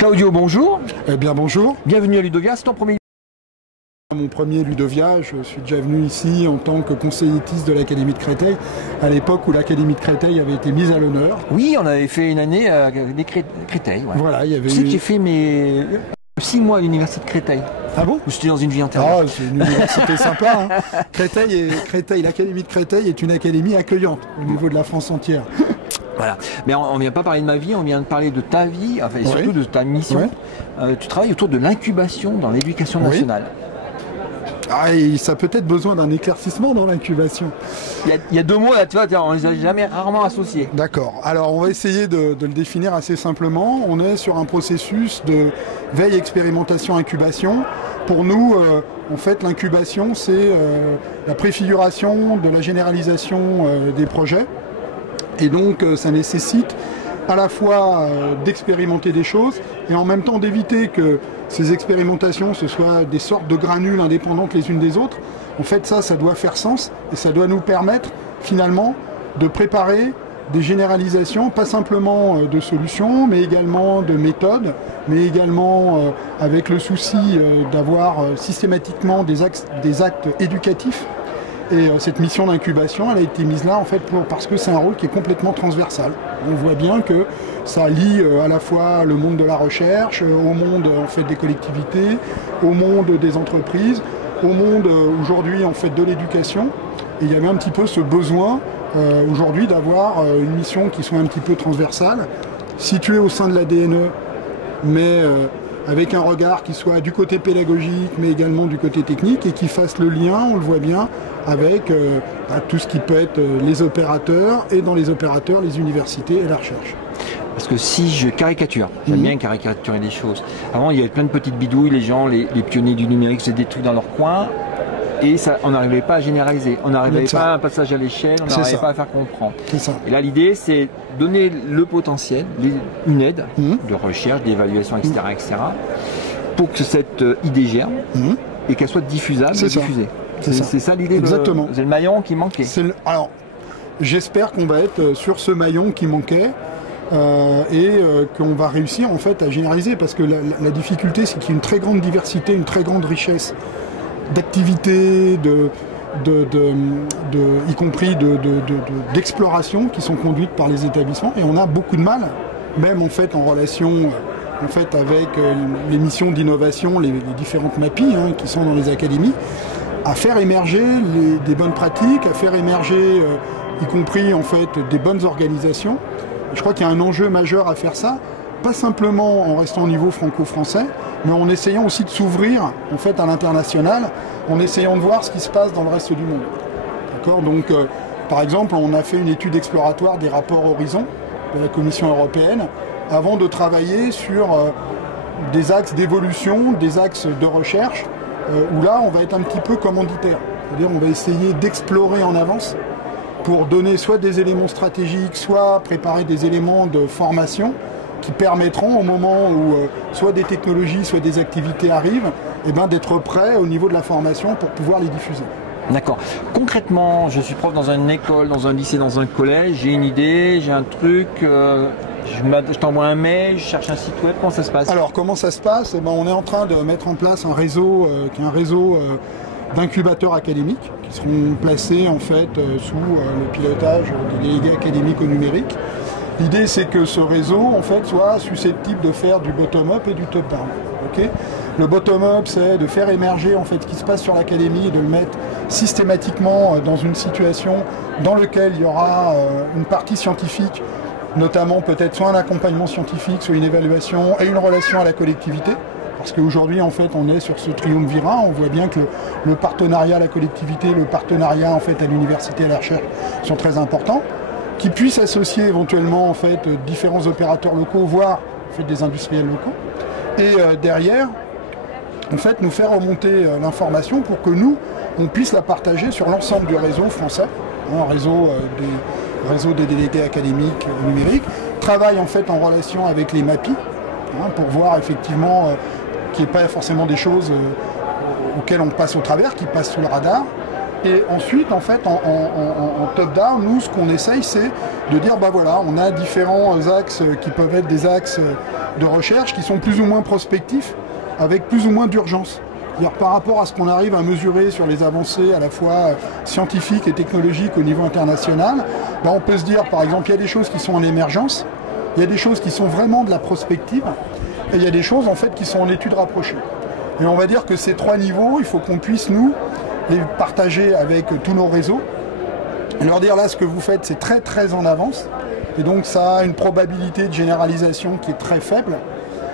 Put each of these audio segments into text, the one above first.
Claudio, bonjour. Eh bien bonjour. Bienvenue à Ludovia, c'est ton premier... Mon premier Ludovia, je suis déjà venu ici en tant que conseilletiste de l'Académie de Créteil, à l'époque où l'Académie de Créteil avait été mise à l'honneur. Oui, on avait fait une année à Créteil. Ouais. Voilà, il y avait... Tu sais que j'ai fait mes 6 mois à l'université de Créteil. Ah bon? J'étais dans une vie antérieure. Ah, c'est une université sympa. Hein. Créteil, l'Académie de Créteil est une académie accueillante au niveau de la France entière. Voilà. Mais on ne vient pas parler de ma vie, on vient de parler de ta vie, enfin, et surtout de ta mission. Ouais. Tu travailles autour de l'incubation dans l'éducation nationale. Ah, et ça a peut-être besoin d'un éclaircissement dans l'incubation. Il y a deux mots là, tu vois, on les a jamais rarement associés. D'accord. Alors on va essayer de le définir assez simplement. On est sur un processus de veille, expérimentation, incubation. Pour nous, en fait, l'incubation, c'est la préfiguration de la généralisation des projets. Et donc, ça nécessite à la fois d'expérimenter des choses et en même temps d'éviter que ces expérimentations, ce soient des sortes de granules indépendantes les unes des autres. En fait, ça doit faire sens et ça doit nous permettre finalement de préparer des généralisations, pas simplement de solutions, mais également de méthodes, mais également avec le souci d'avoir systématiquement des actes éducatifs. Et cette mission d'incubation, elle a été mise là en fait parce que c'est un rôle qui est complètement transversal. On voit bien que ça lie à la fois le monde de la recherche, au monde en fait des collectivités, au monde des entreprises, au monde aujourd'hui en fait de l'éducation. Et il y avait un petit peu ce besoin aujourd'hui d'avoir une mission qui soit un petit peu transversale, située au sein de la DNE, mais avec un regard qui soit du côté pédagogique, mais également du côté technique, et qui fasse le lien, on le voit bien, avec tout ce qui peut être les opérateurs, et dans les opérateurs, les universités et la recherche. Parce que si je caricature, j'aime bien caricaturer des choses. Avant, il y avait plein de petites bidouilles, les gens, les pionniers du numérique faisaient des trucs dans leur coin, et ça, on n'arrivait pas à généraliser, on n'arrivait pas à un passage à l'échelle, on n'arrivait pas à faire comprendre. Et là, l'idée, c'est donner le potentiel, une aide de recherche, d'évaluation, etc., etc., pour que cette idée germe et qu'elle soit diffusable et diffusée. C'est ça l'idée. Exactement. C'est le maillon qui manquait. Alors, j'espère qu'on va être sur ce maillon qui manquait. Qu'on va réussir en fait à généraliser, parce que la difficulté, c'est qu'il y a une très grande diversité, une très grande richesse d'activités, y compris d'exploration qui sont conduites par les établissements, et on a beaucoup de mal, même en fait en relation en fait avec les missions d'innovation, les différentes MAPI qui sont dans les académies, à faire émerger des bonnes pratiques, à faire émerger y compris en fait des bonnes organisations. Je crois qu'il y a un enjeu majeur à faire ça, pas simplement en restant au niveau franco-français, mais en essayant aussi de s'ouvrir en fait à l'international, en essayant de voir ce qui se passe dans le reste du monde. D'accord ? Donc, par exemple, on a fait une étude exploratoire des rapports Horizon de la Commission européenne, avant de travailler sur des axes d'évolution, des axes de recherche, où là, on va être un petit peu commanditaire. C'est-à-dire, on va essayer d'explorer en avance pour donner soit des éléments stratégiques, soit préparer des éléments de formation qui permettront au moment où soit des technologies, soit des activités arrivent, d'être prêts au niveau de la formation pour pouvoir les diffuser. D'accord. Concrètement, je suis prof dans une école, dans un lycée, dans un collège, j'ai une idée, j'ai un truc, je t'envoie un mail, je cherche un site web, comment ça se passe? Alors, comment ça se passe? On est en train de mettre en place un réseau qui est un réseau d'incubateurs académiques qui seront placés en fait sous le pilotage des délégués académiques au numérique. L'idée, c'est que ce réseau en fait soit susceptible de faire du bottom-up et du top-down. Okay, le bottom-up, c'est de faire émerger en fait ce qui se passe sur l'académie et de le mettre systématiquement dans une situation dans laquelle il y aura une partie scientifique, notamment peut-être soit un accompagnement scientifique, soit une évaluation et une relation à la collectivité. Parce qu'aujourd'hui, en fait, on est sur ce triumvirat. On voit bien que le partenariat à la collectivité, le partenariat en fait à l'université et à la recherche sont très importants. Qui puissent associer éventuellement en fait différents opérateurs locaux, voire en fait des industriels locaux. Et derrière, en fait, nous faire remonter l'information pour que nous, on puisse la partager sur l'ensemble du réseau français, réseau des délégués académiques numériques. Travaille en fait en relation avec les MAPI pour voir effectivement qu'il n'y ait pas forcément des choses auxquelles on passe au travers, qui passent sous le radar. Et ensuite, en fait, en top-down, nous, ce qu'on essaye, c'est de dire, bah voilà, on a différents axes qui peuvent être des axes de recherche qui sont plus ou moins prospectifs, avec plus ou moins d'urgence. C'est-à-dire par rapport à ce qu'on arrive à mesurer sur les avancées à la fois scientifiques et technologiques au niveau international, bah on peut se dire, par exemple, il y a des choses qui sont en émergence, il y a des choses qui sont vraiment de la prospective, et il y a des choses, en fait, qui sont en études rapprochées. Et on va dire que ces trois niveaux, il faut qu'on puisse, nous, les partager avec tous nos réseaux, et leur dire là ce que vous faites c'est très très en avance, et donc ça a une probabilité de généralisation qui est très faible,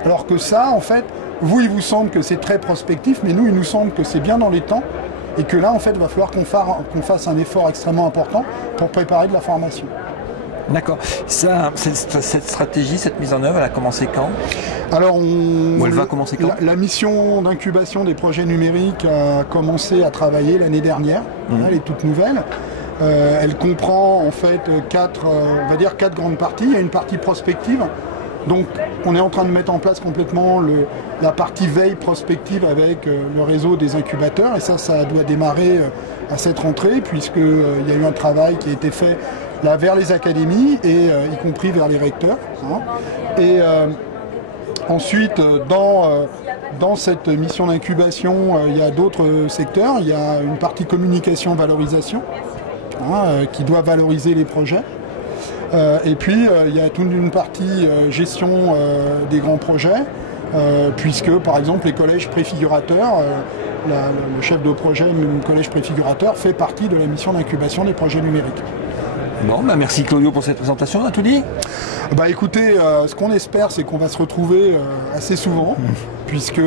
alors que ça en fait, vous il vous semble que c'est très prospectif, mais nous il nous semble que c'est bien dans les temps, et que là en fait il va falloir qu'on fasse un effort extrêmement important pour préparer de la formation. D'accord. Cette stratégie, cette mise en œuvre, elle a commencé quand? Alors, elle va commencer quand? La mission d'incubation des projets numériques a commencé à travailler l'année dernière. Elle est toute nouvelle. Elle comprend en fait quatre grandes parties. Il y a une partie prospective. Donc, on est en train de mettre en place complètement la partie veille prospective avec le réseau des incubateurs. Et ça doit démarrer à cette rentrée, puisqu'il y a eu un travail qui a été fait là vers les académies et y compris vers les recteurs. Et ensuite, dans cette mission d'incubation, il y a d'autres secteurs. Il y a une partie communication-valorisation qui doit valoriser les projets. Et puis, il y a toute une partie gestion des grands projets, puisque, par exemple, les collèges préfigurateurs, le chef de projet, le collège préfigurateur, fait partie de la mission d'incubation des projets numériques. Bon, bah merci Claudio pour cette présentation, on a tout dit. Bah écoutez, ce qu'on espère c'est qu'on va se retrouver assez souvent, puisque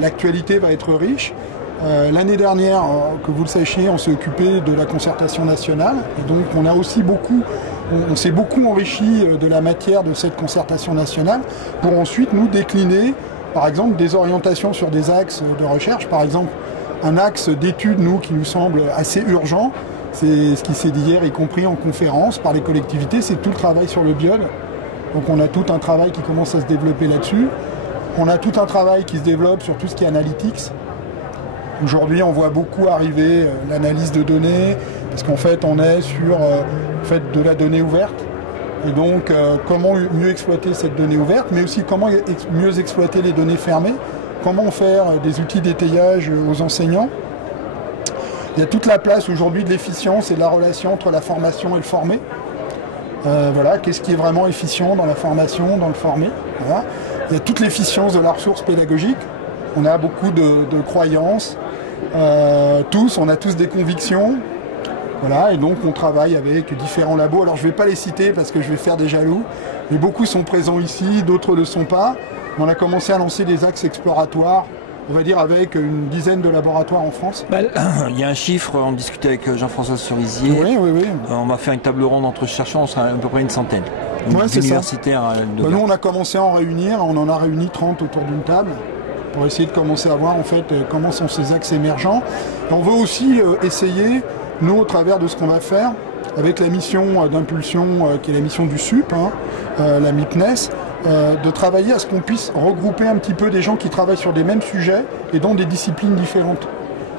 l'actualité va être riche. L'année dernière, que vous le sachiez, on s'est occupé de la concertation nationale, et donc on a aussi on s'est beaucoup enrichi de la matière de cette concertation nationale, pour ensuite nous décliner, par exemple, des orientations sur des axes de recherche, par exemple un axe d'étude, nous, qui nous semble assez urgent. C'est ce qui s'est dit hier, y compris en conférence par les collectivités, c'est tout le travail sur le biode. Donc on a tout un travail qui commence à se développer là-dessus. On a tout un travail qui se développe sur tout ce qui est analytics. Aujourd'hui, on voit beaucoup arriver l'analyse de données, parce qu'en fait, on est sur de la donnée ouverte. Et donc, comment mieux exploiter cette donnée ouverte, mais aussi comment mieux exploiter les données fermées, comment faire des outils d'étayage aux enseignants. Il y a toute la place aujourd'hui de l'efficience et de la relation entre la formation et le formé. Voilà, qu'est-ce qui est vraiment efficient dans la formation, dans le formé. Voilà. Il y a toute l'efficience de la ressource pédagogique. On a beaucoup de croyances. On a tous des convictions. Voilà, et donc on travaille avec différents labos. Alors je ne vais pas les citer parce que je vais faire des jaloux, mais beaucoup sont présents ici, d'autres ne le sont pas. On a commencé à lancer des axes exploratoires, on va dire avec une dizaine de laboratoires en France. Il y a un chiffre, on discutait avec Jean-François Cerisier. Oui. On va faire une table ronde entre chercheurs, on sera à peu près une centaine. C'est universitaires. Nous on a commencé à en réunir, on en a réuni 30 autour d'une table pour essayer de commencer à voir en fait comment sont ces axes émergents. Et on veut aussi essayer, nous au travers de ce qu'on va faire, avec la mission d'impulsion qui est la mission du SUP, la MIPNES, de travailler à ce qu'on puisse regrouper un petit peu des gens qui travaillent sur des mêmes sujets et dans des disciplines différentes.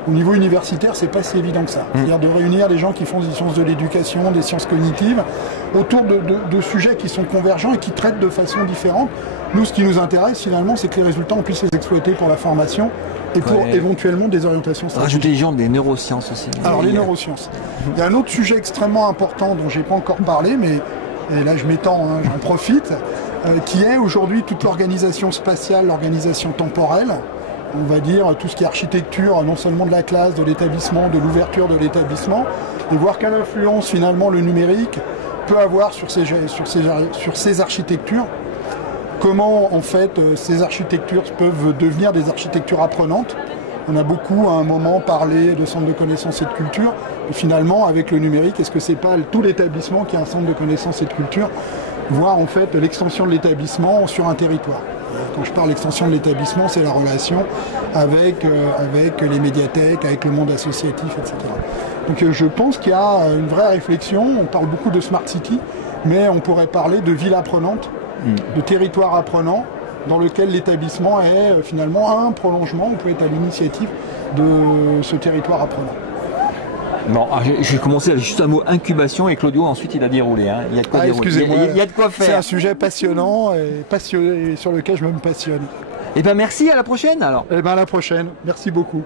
Au niveau universitaire, c'est pas si évident que ça. C'est-à-dire de réunir des gens qui font des sciences de l'éducation, des sciences cognitives, autour de sujets qui sont convergents et qui traitent de façon différente. Nous, ce qui nous intéresse finalement, c'est que les résultats, on puisse les exploiter pour la formation et pour éventuellement des orientations stratégiques. Rajouter les gens des neurosciences aussi. Alors les neurosciences. Il y a un autre sujet extrêmement important dont j'ai pas encore parlé, mais et là je m'étends, j'en profite, qui est aujourd'hui toute l'organisation spatiale, l'organisation temporelle. On va dire tout ce qui est architecture, non seulement de la classe, de l'établissement, de l'ouverture de l'établissement, et voir quelle influence finalement le numérique peut avoir sur ces architectures. Comment en fait ces architectures peuvent devenir des architectures apprenantes. On a beaucoup à un moment parlé de centre de connaissances et de culture, et finalement avec le numérique, est-ce que c'est pas tout l'établissement qui a un centre de connaissances et de culture, voire en fait l'extension de l'établissement sur un territoire. Quand je parle d'extension de l'établissement, c'est la relation avec les médiathèques, avec le monde associatif, etc. Donc je pense qu'il y a une vraie réflexion, on parle beaucoup de Smart City, mais on pourrait parler de ville apprenante, de territoire apprenant, dans lequel l'établissement est finalement un prolongement, on peut être à l'initiative de ce territoire apprenant. Non, je vais commencer avec juste un mot incubation et Claudio ensuite il a déroulé. Hein. Il y a de quoi dérouler. Excusez-moi. Il y a de quoi faire. C'est un sujet passionnant et sur lequel je me passionne. Eh ben merci, à la prochaine alors. Eh ben à la prochaine. Merci beaucoup.